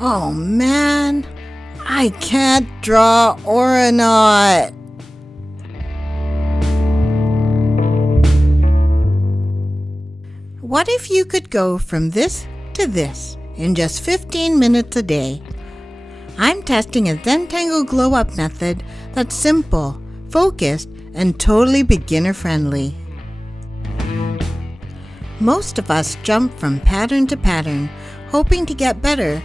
Oh man, I can't draw Auraknot. What if you could go from this to this in just 15 minutes a day? I'm testing a Zentangle glow up method that's simple, focused, and totally beginner friendly. Most of us jump from pattern to pattern, hoping to get better,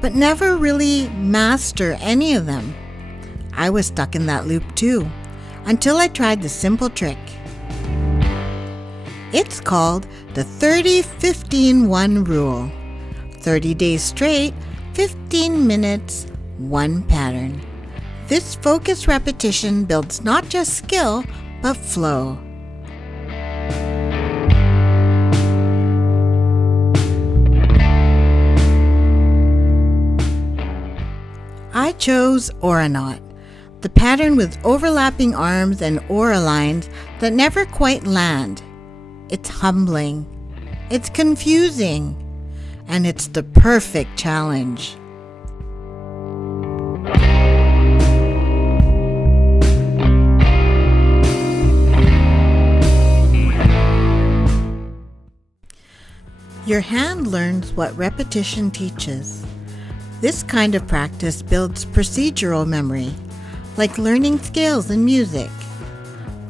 but never really master any of them. I was stuck in that loop too, until I tried the simple trick. It's called the 30-15-1 rule. 30 days straight, 15 minutes, one pattern. This focused repetition builds not just skill, but flow. I chose Auraknot, the pattern with overlapping arms and aura lines that never quite land. It's humbling, it's confusing, and it's the perfect challenge. Your hand learns what repetition teaches. This kind of practice builds procedural memory, like learning scales in music.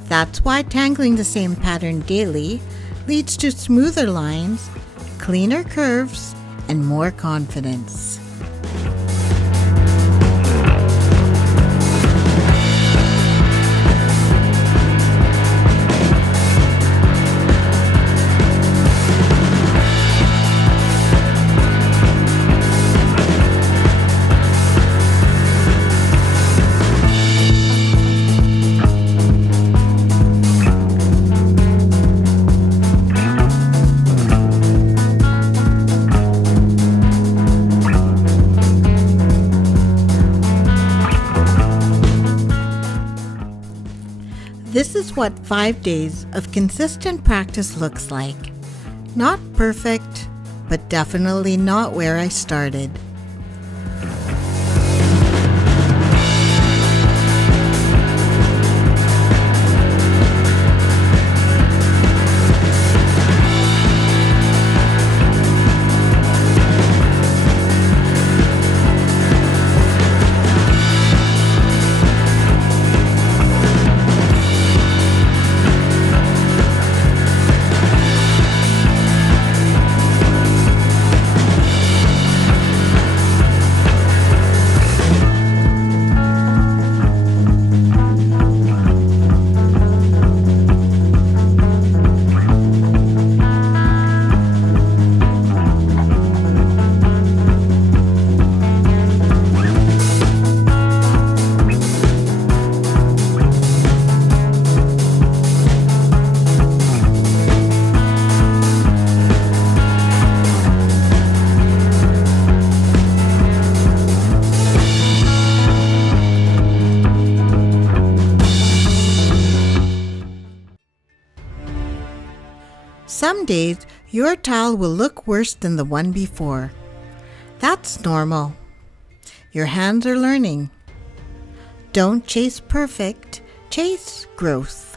That's why tangling the same pattern daily leads to smoother lines, cleaner curves, and more confidence. This is what 5 days of consistent practice looks like. Not perfect, but definitely not where I started. Some days, your tile will look worse than the one before. That's normal. Your hands are learning. Don't chase perfect, chase growth.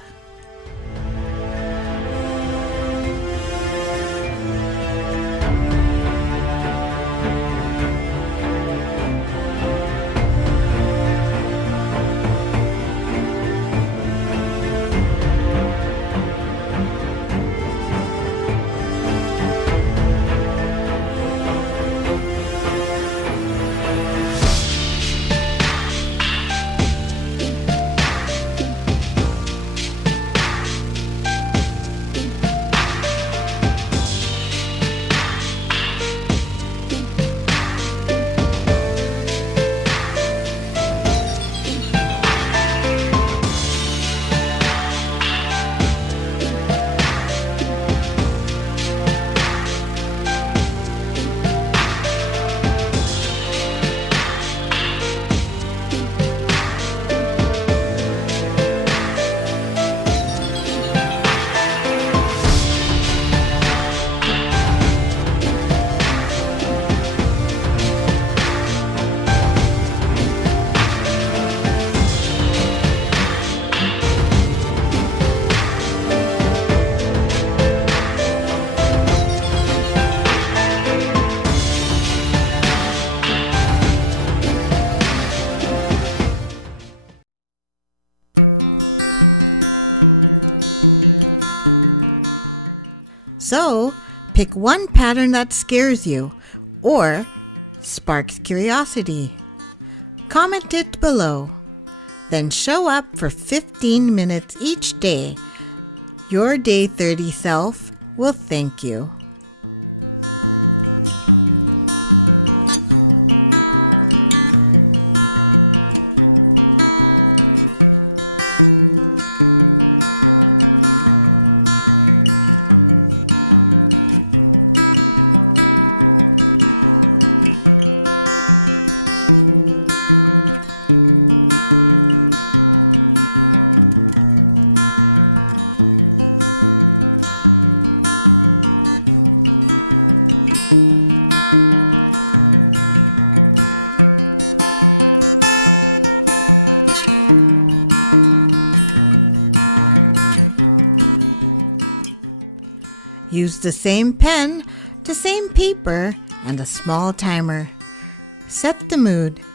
Pick one pattern that scares you or sparks curiosity. Comment it below. Then show up for 15 minutes each day. Your day 30 self will thank you. Use the same pen, the same paper, and a small timer. Set the mood.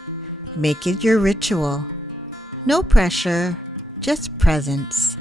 Make it your ritual. No pressure, just presence.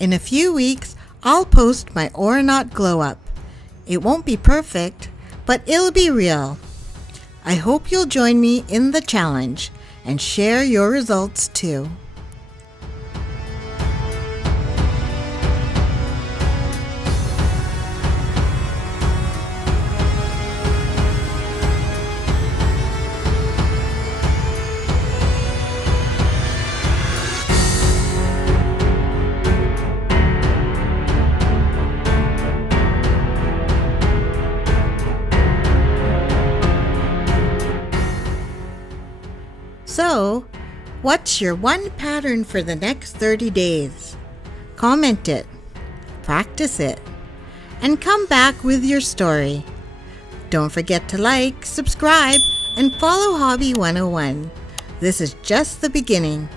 In a few weeks, I'll post my Auraknot glow up. It won't be perfect, but it'll be real. I hope you'll join me in the challenge and share your results too. So, what's your one pattern for the next 30 days? Comment it, practice it, and come back with your story. Don't forget to like, subscribe, and follow Hobbi 101. This is just the beginning.